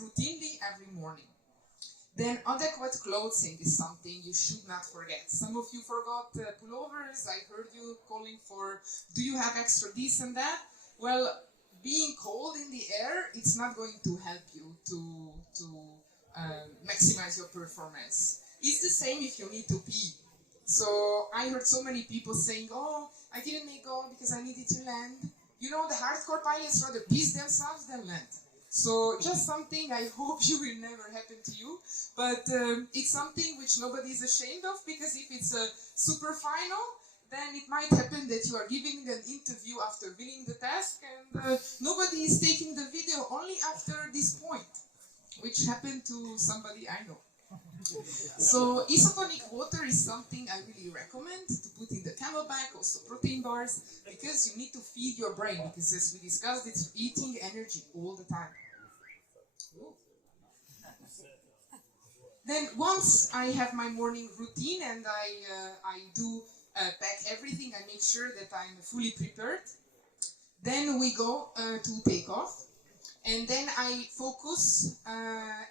routinely every morning. Then adequate clothing is something you should not forget. Some of you forgot pullovers. I heard you calling for, do you have extra this and that? Well, being cold in the air, it's not going to help you to maximize your performance. It's the same if you need to pee. So I heard so many people saying, oh, I didn't make go because I needed to land. You know, the hardcore pilots rather piss themselves than land. So just something I hope you will never happen to you, but it's something which nobody is ashamed of, because if it's a super final, then it might happen that you are giving an interview after winning the task and nobody is taking the video only after this point, which happened to somebody I know. So isotonic water is something I really recommend to put in the camelback, also protein bars, because you need to feed your brain, because as we discussed, it's eating energy all the time. Then once I have my morning routine and I do pack everything, I make sure that I'm fully prepared. Then we go to take off. And then I focus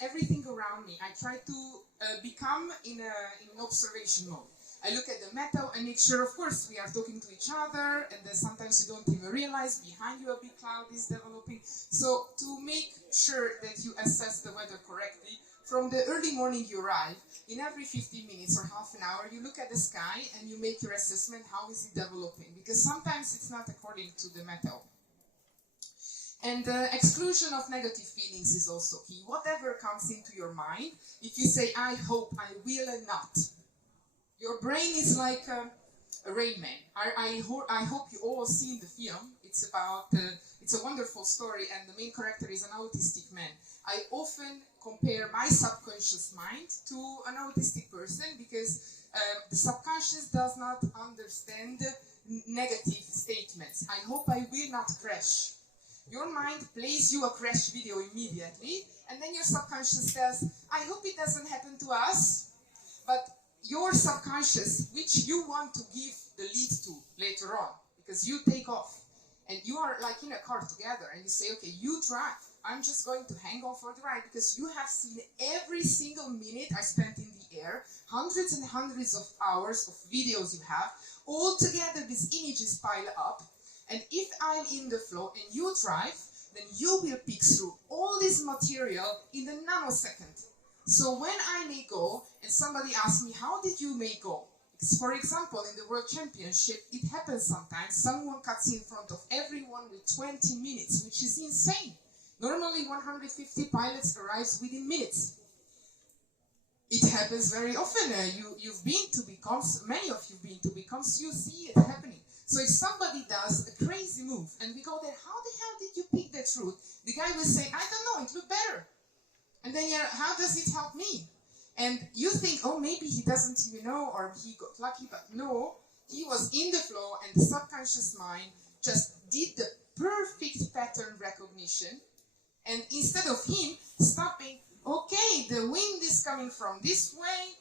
everything around me. I try to become in an observation mode. I look at the metal and make sure, of course, we are talking to each other, and then sometimes you don't even realize behind you a big cloud is developing. So to make sure that you assess the weather correctly, from the early morning you arrive, in every 15 minutes or half an hour, you look at the sky and you make your assessment, how is it developing? Because sometimes it's not according to the metal. And the exclusion of negative feelings is also key. Whatever comes into your mind, if you say, I hope, I will not, your brain is like a Rain Man. I hope you all seen the film. It's about, it's a wonderful story, and the main character is an autistic man. I often compare my subconscious mind to an autistic person, because the subconscious does not understand negative statements. I hope I will not crash. Your mind plays you a crash video immediately, and then your subconscious says, I hope it doesn't happen to us. But your subconscious, which you want to give the lead to later on, because you take off, and you are like in a car together, and you say, okay, you drive. I'm just going to hang on for the ride, because you have seen every single minute I spent in the air, hundreds and hundreds of hours of videos you have, all together these images pile up. And if I'm in the flow and you drive, then you will pick through all this material in a nanosecond. So when I may go, and somebody asks me, how did you may go? Because for example, in the World Championship, it happens sometimes. Someone cuts in front of everyone with 20 minutes, which is insane. Normally 150 pilots arrive within minutes. It happens very often. You've been to becomes, many of you've been to becomes, you see it happening. So if somebody does a crazy move and we go there, how the hell did you pick that route? The guy will say, I don't know, it looked better. And then you're, how does it help me? And you think, oh, maybe he doesn't even know, or he got lucky, but no, he was in the flow, and the subconscious mind just did the perfect pattern recognition. And instead of him stopping, okay, the wind is coming from this way,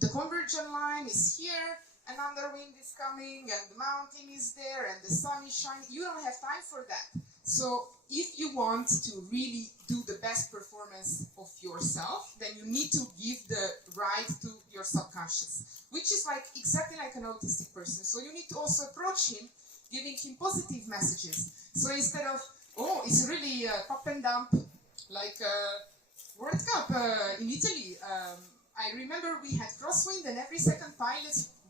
the convergent line is here, another wind is coming, and the mountain is there, and the sun is shining. You don't have time for that. So if you want to really do the best performance of yourself, then you need to give the right to your subconscious, which is like exactly like an autistic person. So you need to also approach him, giving him positive messages. So instead of, oh, it's really pop and dump, like World Cup in Italy. I remember we had crosswind, and every second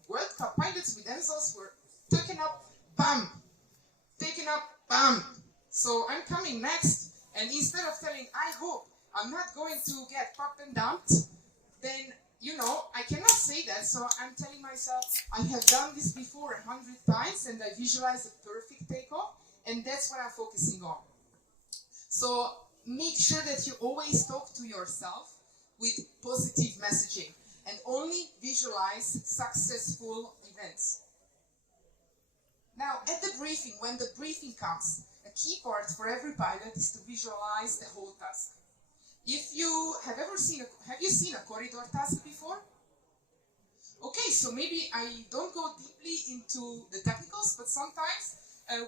World Cup pilots with Enzos were taken up, bam, taken up, bam. So I'm coming next, and instead of telling, I hope I'm not going to get pop and dumped, then, you know, I cannot say that. So I'm telling myself, I have done this before 100 times, and I visualize a perfect takeoff, and that's what I'm focusing on. So make sure that you always talk to yourself with positive messaging, and only visualize successful events. Now, at the briefing, when the briefing comes, a key part for every pilot is to visualize the whole task. If you have ever seen have you seen a corridor task before? Okay, so maybe I don't go deeply into the technicals, but sometimes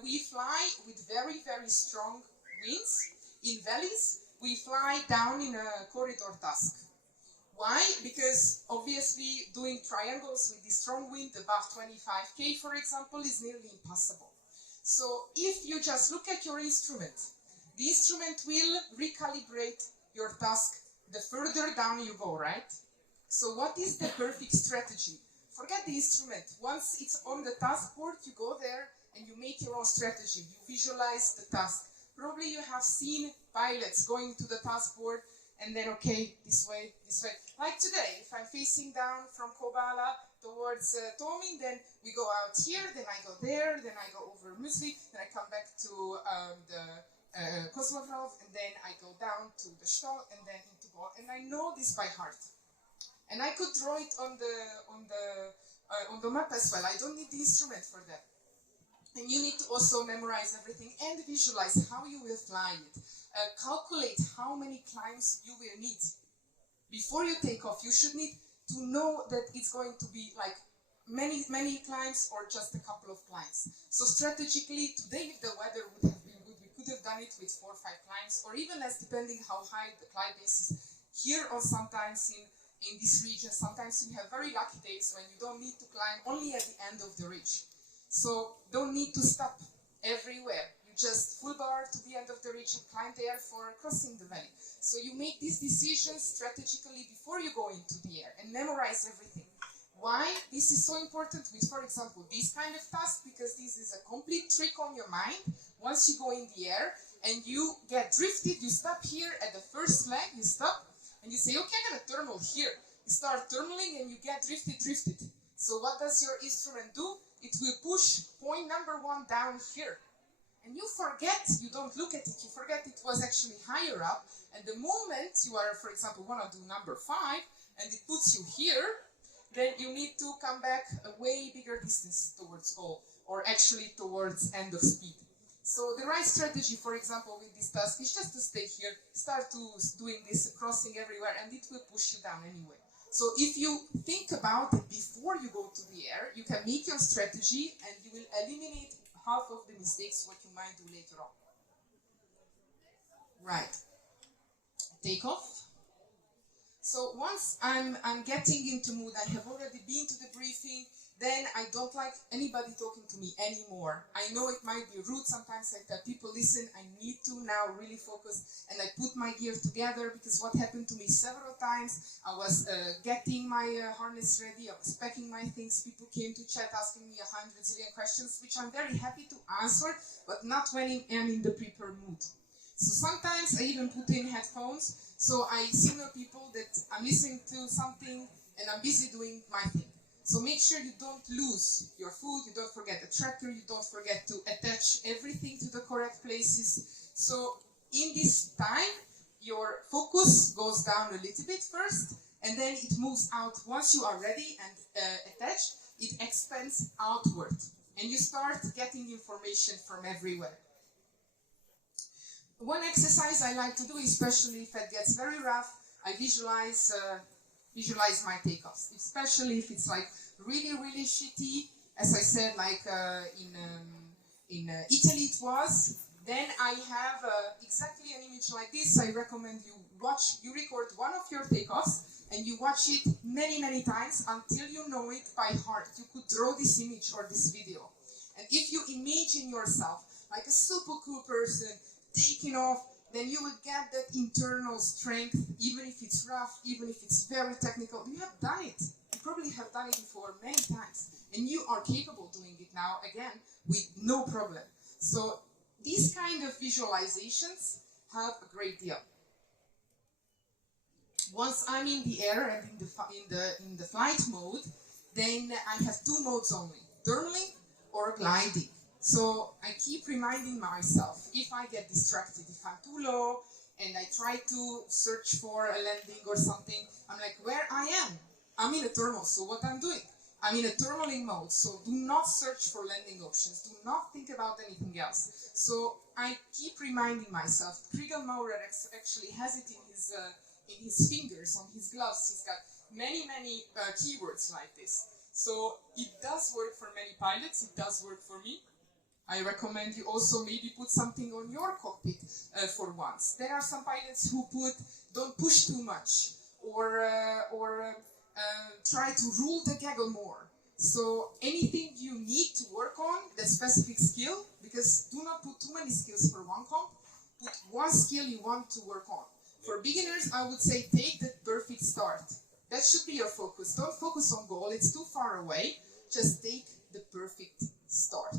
we fly with very, very strong winds in valleys. We fly down in a corridor task. Why? Because obviously doing triangles with the strong wind above 25k, for example, is nearly impossible. So if you just look at your instrument, the instrument will recalibrate your task the further down you go, right? So what is the perfect strategy? Forget the instrument. Once it's on the task board, you go there and you make your own strategy. You visualize the task. Probably you have seen pilots going to the task board and then, okay, this way, this way. Like today, if I'm facing down from Kobala towards Tomin, then we go out here, then I go there, then I go over Musli, then I come back to the Kozlovrov, and then I go down to the Stol, and then into Bol. And I know this by heart. And I could draw it on the map as well. I don't need the instrument for that. And you need to also memorize everything and visualize how you will fly it. Calculate how many climbs you will need. Before you take off, you should need to know that it's going to be like many climbs or just a couple of climbs. So strategically, today if the weather would have been good, we could have done it with 4 or 5 climbs, or even less depending how high the climb base is here, or sometimes in this region. Sometimes you have very lucky days when you don't need to climb only at the end of the ridge. So don't need to stop everywhere. You just full bar to the end of the ridge and climb there for crossing the valley. So you make these decisions strategically before you go into the air and memorize everything. Why? This is so important with, for example, this kind of task, because this is a complete trick on your mind. Once you go in the air and you get drifted, you stop here at the first leg, you stop, and you say, okay, I'm going to thermal here. You start thermaling and you get drifted. So what does your instrument do? It will push point number 1 down here. And you forget, you don't look at it, you forget it was actually higher up. And the moment you are, for example, want to do number 5, and it puts you here, then you need to come back a way bigger distance towards goal, or actually towards end of speed. So the right strategy, for example, with this task is just to stay here, start doing this, crossing everywhere, and it will push you down anyway. So if you think about it before you go to the air, you can make your strategy and you will eliminate half of the mistakes what you might do later on. Right. Take off. So once I'm getting into mood, I have already been to the briefing, then I don't like anybody talking to me anymore. I know it might be rude sometimes. I tell people, listen, I need to now really focus, and I put my gear together, because what happened to me several times, I was getting my harness ready, I was packing my things, people came to chat asking me 100 zillion questions, which I'm very happy to answer, but not when I'm in the prepared mood. So sometimes I even put in headphones, so I signal people that I'm listening to something and I'm busy doing my thing. So make sure you don't lose your food, you don't forget the tracker, you don't forget to attach everything to the correct places. So in this time, your focus goes down a little bit first, and then it moves out. Once you are ready and attached, it expands outward. And you start getting information from everywhere. One exercise I like to do, especially if it gets very rough, I visualize my takeoffs, especially if it's like really shitty, as I said, like in Italy it was. Then I have exactly an image like this. I recommend you record one of your takeoffs and you watch it many times until you know it by heart. You could draw this image or this video. And if you imagine yourself like a super cool person taking off, then you will get that internal strength, even if it's rough, even if it's very technical. You have done it. You probably have done it before many times. And you are capable of doing it now, again, with no problem. So these kind of visualizations have a great deal. Once I'm in the air and in the flight mode, then I have two modes only, thermaling or gliding. So I keep reminding myself, if I get distracted, if I'm too low and I try to search for a landing or something, I'm like, where I am? I'm in a thermal, so what I'm doing? I'm in a thermaling mode, so do not search for landing options. Do not think about anything else. So I keep reminding myself. Kriegel Maurer actually has it in his fingers, on his gloves. He's got many keywords like this. So it does work for many pilots. It does work for me. I recommend you also maybe put something on your cockpit for once. There are some pilots who don't push too much or try to rule the gaggle more. So anything you need to work on, that specific skill, because do not put too many skills for one comp, put one skill you want to work on. For beginners, I would say take the perfect start. That should be your focus. Don't focus on goal, it's too far away. Just take the perfect start.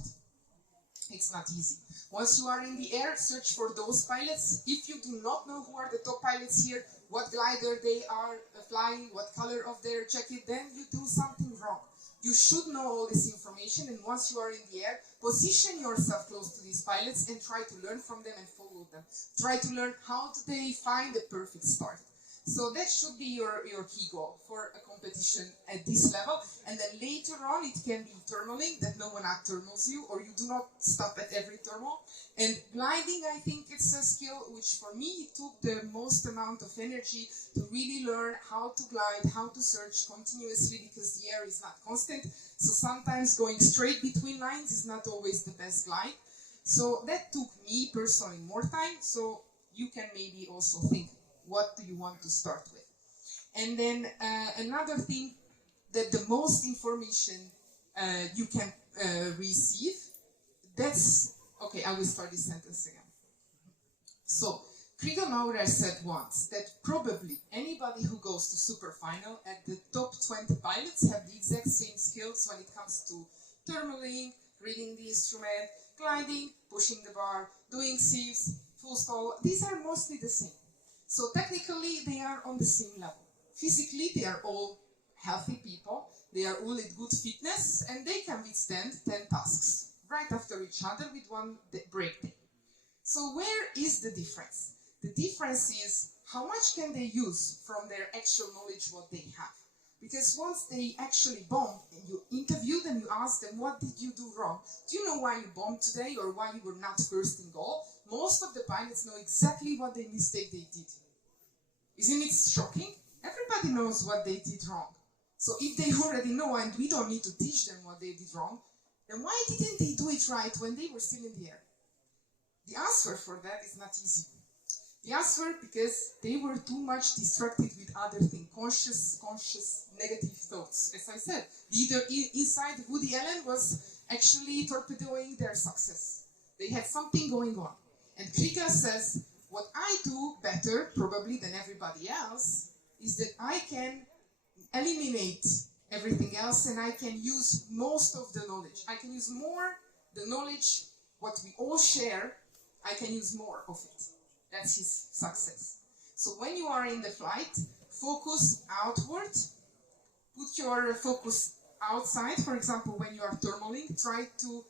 It's not easy. Once you are in the air, search for those pilots. If you do not know who are the top pilots here, what glider they are flying, what color of their jacket, then you do something wrong. You should know all this information, and once you are in the air, position yourself close to these pilots and try to learn from them and follow them. Try to learn how do they find the perfect start. So that should be your key goal for a competition at this level. And then later on, it can be thermaling, that no one out-thermals you, or you do not stop at every thermal. And gliding, I think it's a skill which for me took the most amount of energy to really learn how to glide, how to search continuously, because the air is not constant. So sometimes going straight between lines is not always the best glide. So that took me personally more time, so you can maybe also think, what do you want to start with? And then another thing, that the most information you can receive, that's, okay, I will start this sentence again. So, Kriegel Maurer said once that probably anybody who goes to super final at the top 20 pilots have the exact same skills when it comes to thermaling, reading the instrument, gliding, pushing the bar, doing sieves, full stall. These are mostly the same. So technically, they are on the same level. Physically, they are all healthy people. They are all in good fitness, and they can withstand 10 tasks right after each other with one break day. So where is the difference? The difference is how much can they use from their actual knowledge what they have. Because once they actually bomb, and you interview them, you ask them, what did you do wrong? Do you know why you bombed today or why you were not first in goal? Most of the pilots know exactly what mistake they did. Isn't it shocking? Everybody knows what they did wrong. So if they already know and we don't need to teach them what they did wrong, then why didn't they do it right when they were still in the air? The answer for that is not easy. The answer, because they were too much distracted with other things, conscious negative thoughts. As I said, leader inside Woody Allen was actually torpedoing their success. They had something going on. And Kriegel says, what I do better, probably than everybody else, is that I can eliminate everything else and I can use most of the knowledge. I can use more the knowledge, what we all share, I can use more of it. That's his success. So when you are in the flight, focus outward, put your focus outside, for example, when you are thermaling, try to,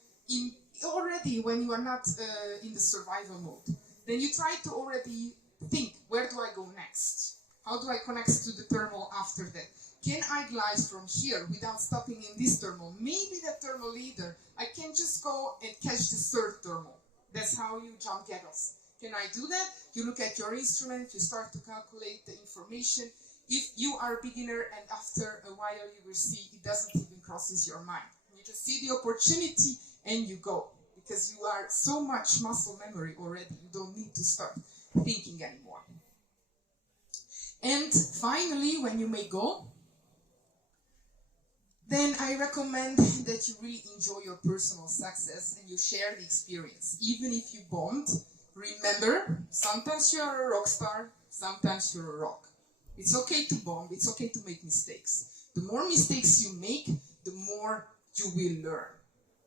already when you are not in the survival mode, then you try to already think, where do I go next? How do I connect to the thermal after that? Can I glide from here without stopping in this thermal? Maybe the thermal leader, I can just go and catch the third thermal. That's how you jump Gettles. Can I do that? You look at your instrument, you start to calculate the information. If you are a beginner and after a while you will see it doesn't even crosses your mind. You just see the opportunity and you go. Because you are so much muscle memory already, you don't need to start thinking anymore. And finally, when you may go, then I recommend that you really enjoy your personal success and you share the experience. Even if you bombed, remember, sometimes you're a rock star, sometimes you're a rock. It's okay to bomb, it's okay to make mistakes. The more mistakes you make, the more you will learn.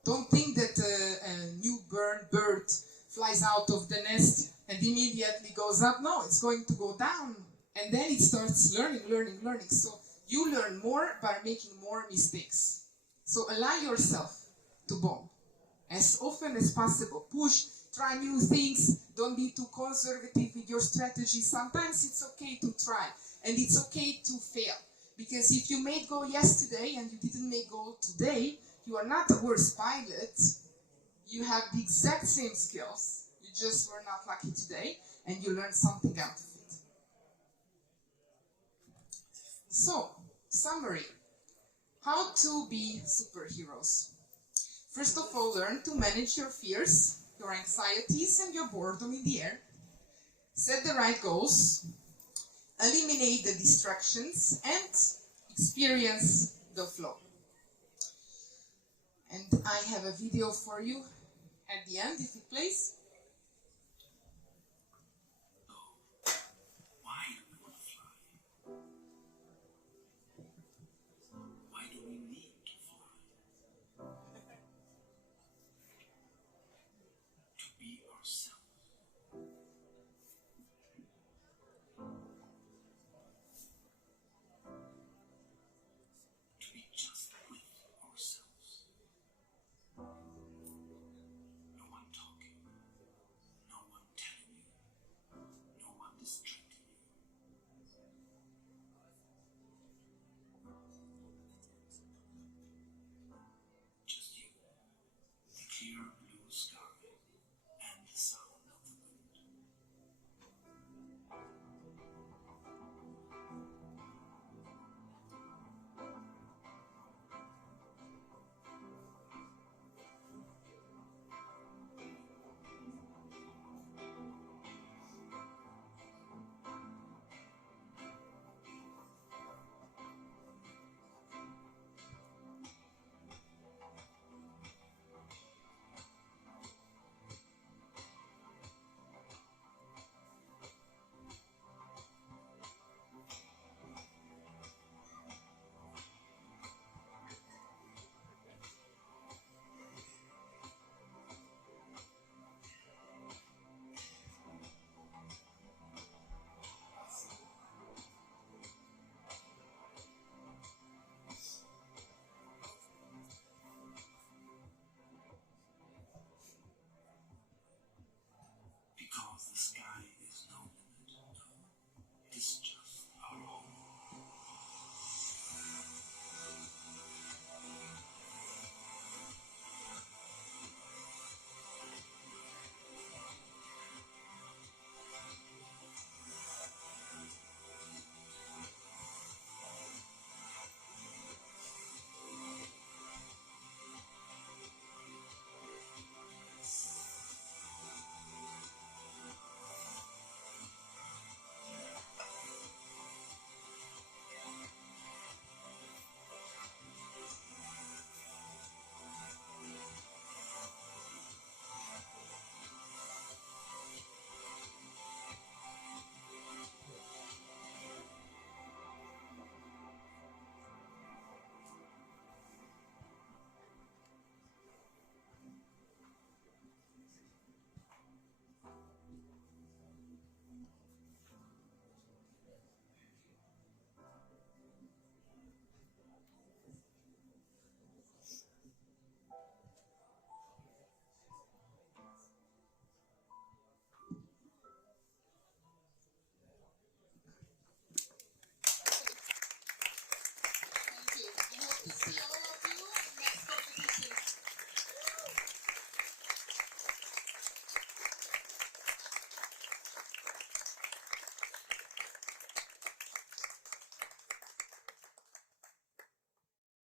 Don't think that a newborn bird flies out of the nest and immediately goes up. No, it's going to go down. And then it starts learning. So you learn more by making more mistakes. So allow yourself to bomb as often as possible. Push, try new things. Don't be too conservative with your strategy. Sometimes it's okay to try and it's okay to fail. Because if you made goal yesterday and you didn't make goal today, you are not the worst pilot. You have the exact same skills. You just were not lucky today and you learned something out of it. So, summary. How to be superheroes. First of all, learn to manage your fears, your anxieties, and your boredom in the air. Set the right goals. Eliminate the distractions and experience the flow. And I have a video for you at the end, if it plays.